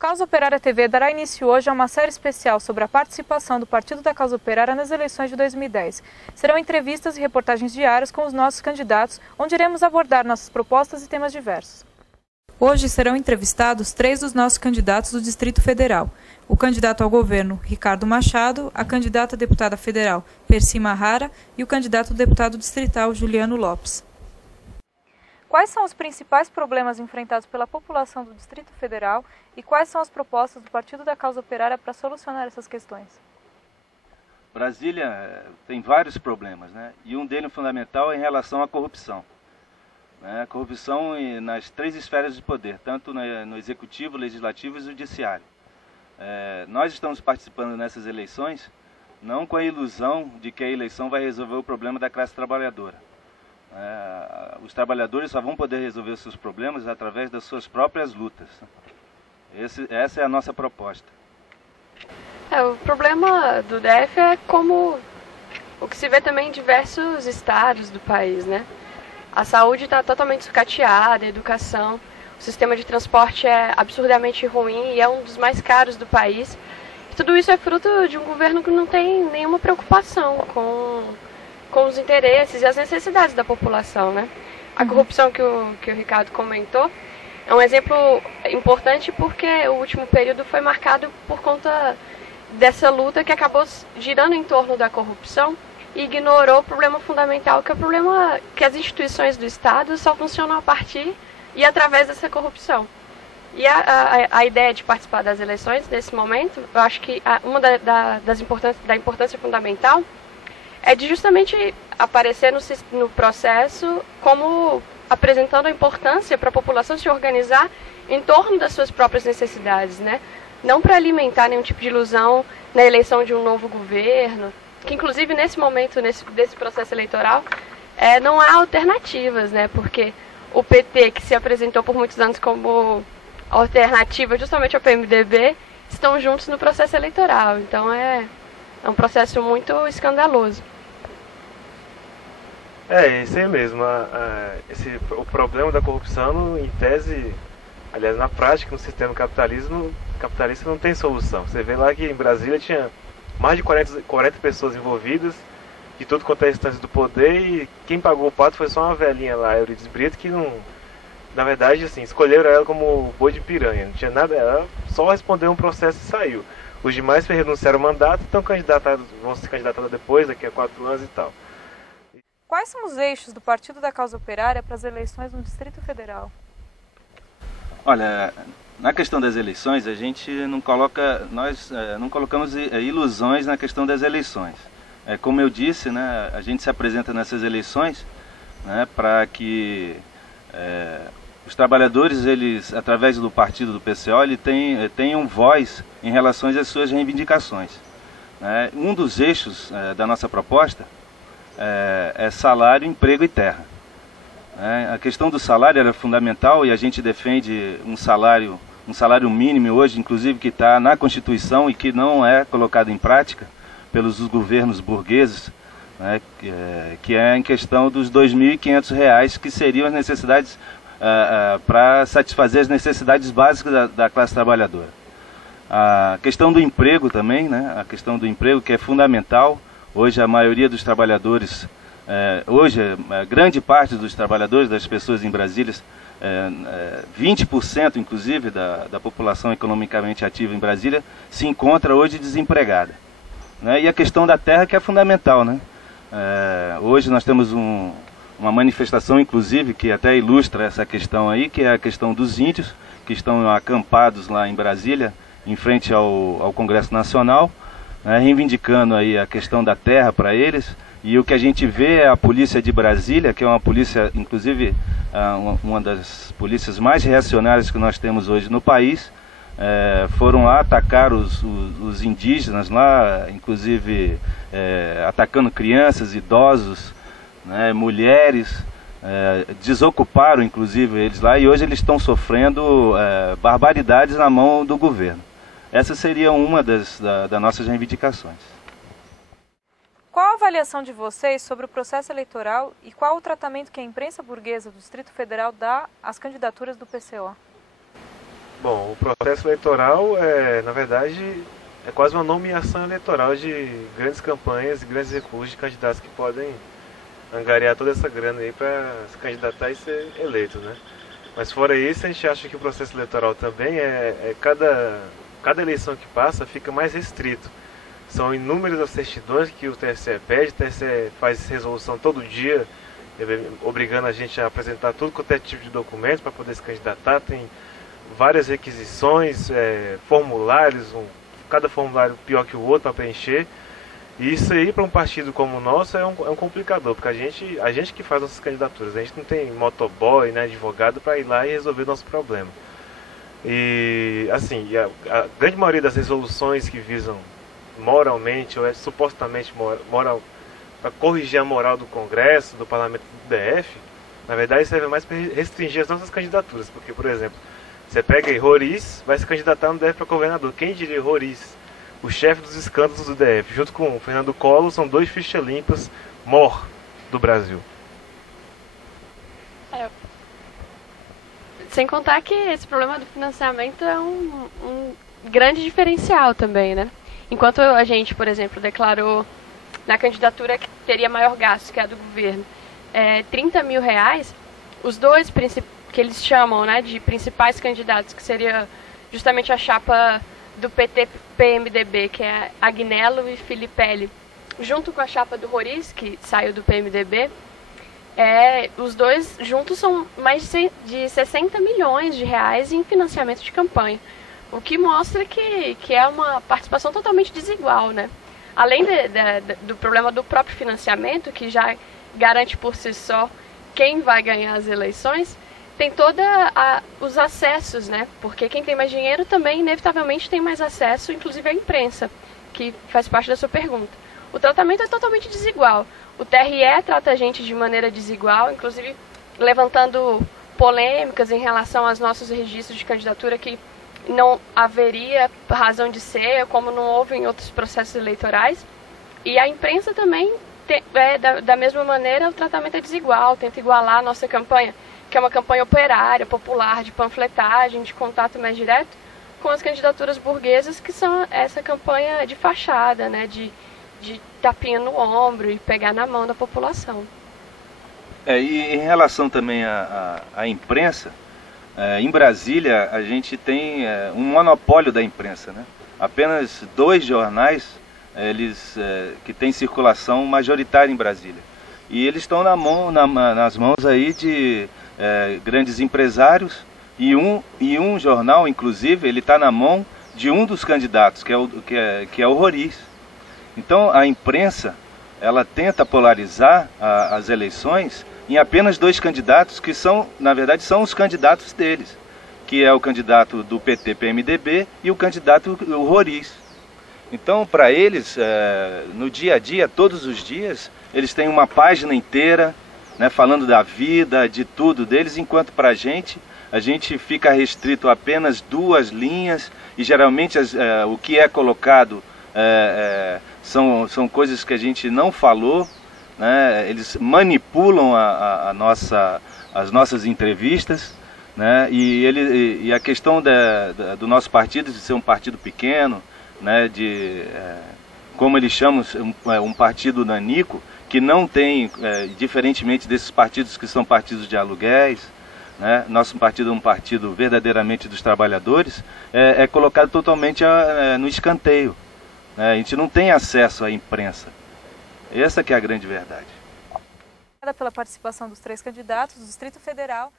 Causa Operária TV dará início hoje a uma série especial sobre a participação do Partido da Causa Operária nas eleições de 2010. Serão entrevistas e reportagens diárias com os nossos candidatos, onde iremos abordar nossas propostas e temas diversos. Hoje serão entrevistados 3 dos nossos candidatos do Distrito Federal. O candidato ao governo, Ricardo Machado, a candidata a deputada federal, Percy Mahara, e o candidato a deputado distrital, Juliano Lopes. Quais são os principais problemas enfrentados pela população do Distrito Federal e quais são as propostas do Partido da Causa Operária para solucionar essas questões? Brasília tem vários problemas, né? E um deles fundamental é em relação à corrupção. A corrupção nas 3 esferas de poder, tanto no Executivo, Legislativo e Judiciário. Nós estamos participando nessas eleições não com a ilusão de que a eleição vai resolver o problema da classe trabalhadora. Os trabalhadores só vão poder resolver os seus problemas através das suas próprias lutas. Essa é a nossa proposta. O problema do DF é como o que se vê também em diversos estados do país, né? A saúde está totalmente sucateada, a educação, o sistema de transporte é absurdamente ruim e é um dos mais caros do país. E tudo isso é fruto de um governo que não tem nenhuma preocupação com os interesses e as necessidades da população, né? A corrupção que o Ricardo comentou é um exemplo importante porque o último período foi marcado por conta dessa luta que acabou girando em torno da corrupção e ignorou o problema fundamental, que é o problema que as instituições do Estado só funcionam a partir e através dessa corrupção. E a ideia de participar das eleições, nesse momento, eu acho que uma da importância fundamental é de justamente aparecer no processo como apresentando a importância para a população se organizar em torno das suas próprias necessidades, né? Não para alimentar nenhum tipo de ilusão na eleição de um novo governo, que inclusive nesse momento, desse processo eleitoral, não há alternativas, né? Porque o PT, que se apresentou por muitos anos como alternativa justamente ao PMDB, estão juntos no processo eleitoral. Então é um processo muito escandaloso. Isso aí mesmo. O problema da corrupção, em tese, aliás, na prática, no sistema capitalista não tem solução. Você vê lá que em Brasília tinha mais de 40 pessoas envolvidas, de tudo quanto é instância do poder, e quem pagou o pato foi só uma velhinha lá, Euridice Brito, que não... Na verdade, assim, escolheram ela como boi de piranha, não tinha nada, ela só respondeu um processo e saiu. Os demais renunciaram ao mandato, então vão se candidatar depois, daqui a 4 anos e tal. Quais são os eixos do Partido da Causa Operária para as eleições no Distrito Federal? Olha, na questão das eleições, a gente nós não colocamos ilusões na questão das eleições. Como eu disse, né, a gente se apresenta nessas eleições, né, para que os trabalhadores, eles, através do partido do PCO, tenham voz em relação às suas reivindicações. Um dos eixos da nossa proposta é salário, emprego e terra. A questão do salário era fundamental e a gente defende um salário mínimo hoje, inclusive que está na Constituição e que não é colocado em prática pelos governos burgueses, que é em questão dos R$ 2.500, que seriam as necessidades para satisfazer as necessidades básicas da classe trabalhadora. A questão do emprego também, né? A questão do emprego, que é fundamental. Hoje a maioria dos trabalhadores, a grande parte dos trabalhadores, das pessoas em Brasília, 20% inclusive da população economicamente ativa em Brasília, se encontra hoje desempregada. E a questão da terra, que é fundamental, né? Hoje nós temos uma manifestação, inclusive, que até ilustra essa questão aí, que é a questão dos índios, que estão acampados lá em Brasília, em frente ao Congresso Nacional, reivindicando aí a questão da terra para eles. E o que a gente vê é a polícia de Brasília, que é uma polícia, inclusive, uma das polícias mais reacionárias que nós temos hoje no país. Foram lá atacar os indígenas lá, inclusive atacando crianças, idosos, né, mulheres, desocuparam inclusive eles lá, e hoje eles estão sofrendo barbaridades na mão do governo. Essa seria uma das nossas reivindicações. Qual a avaliação de vocês sobre o processo eleitoral e qual o tratamento que a imprensa burguesa do Distrito Federal dá às candidaturas do PCO? Bom, o processo eleitoral na verdade, é quase uma nomeação eleitoral de grandes campanhas e grandes recursos de candidatos que podem angariar toda essa grana aí para se candidatar e ser eleito, né? Mas fora isso, a gente acha que o processo eleitoral também cada eleição que passa fica mais restrito. São inúmeras as certidões que o TSE pede, o TSE faz resolução todo dia, obrigando a gente a apresentar tudo quanto é tipo de documento para poder se candidatar. Tem várias requisições, formulários, cada formulário pior que o outro para preencher. E isso aí, para um partido como o nosso, é um complicador, porque a gente que faz nossas candidaturas, a gente não tem motoboy, né, advogado para ir lá e resolver o nosso problema. E, assim, a grande maioria das resoluções que visam moralmente, ou supostamente moral, para corrigir a moral do Congresso, do Parlamento do DF, na verdade serve mais para restringir as nossas candidaturas, porque, por exemplo, você pega aí Roriz, vai se candidatar no DF para governador. Quem diria Roriz? O chefe dos escândalos do DF, junto com o Fernando Collor, são 2 fichas limpas mor do Brasil. Sem contar que esse problema do financiamento é um grande diferencial também, né? Enquanto a gente, por exemplo, declarou na candidatura que teria maior gasto, que é a do governo, R$30 mil, os dois que eles chamam, né, de principais candidatos, que seria justamente a chapa do PT-PMDB, que é Agnello e Filipelli, junto com a chapa do Roriz, que saiu do PMDB, os dois juntos são mais de 60 milhões de reais em financiamento de campanha, o que mostra que é uma participação totalmente desigual, né? Além do problema do próprio financiamento, que já garante por si só quem vai ganhar as eleições, tem todos os acessos, né? Porque quem tem mais dinheiro também, inevitavelmente, tem mais acesso, inclusive à imprensa, que faz parte da sua pergunta. O tratamento é totalmente desigual. O TRE trata a gente de maneira desigual, inclusive levantando polêmicas em relação aos nossos registros de candidatura que não haveria razão de ser, como não houve em outros processos eleitorais. E a imprensa também, da mesma maneira, o tratamento é desigual, tenta igualar a nossa campanha, que é uma campanha operária, popular, de panfletagem, de contato mais direto, com as candidaturas burguesas, que são essa campanha de fachada, né, de tapinha no ombro e pegar na mão da população. E em relação também à imprensa, em Brasília a gente tem um monopólio da imprensa, né? Apenas 2 jornais que têm circulação majoritária em Brasília. E eles estão nas mãos aí de grandes empresários, e um jornal, inclusive, ele está na mão de um dos candidatos, que é o Roriz. Então a imprensa, ela tenta polarizar as eleições em apenas 2 candidatos, que na verdade são os candidatos deles, que é o candidato do PT-PMDB e o candidato o Roriz. Então, para eles, no dia a dia, todos os dias, eles têm uma página inteira, né, falando da vida, de tudo deles, enquanto para a gente fica restrito a apenas 2 linhas, e geralmente o que é colocado são coisas que a gente não falou, né? Eles manipulam as nossas entrevistas, né? E a questão do nosso partido, de ser um partido pequeno, né? Como eles chamam, um partido nanico, que não tem, diferentemente desses partidos que são partidos de aluguéis, né? Nosso partido é um partido verdadeiramente dos trabalhadores, é colocado totalmente no escanteio. A gente não tem acesso à imprensa. Essa que é a grande verdade. Obrigada pela participação dos 3 candidatos do Distrito Federal.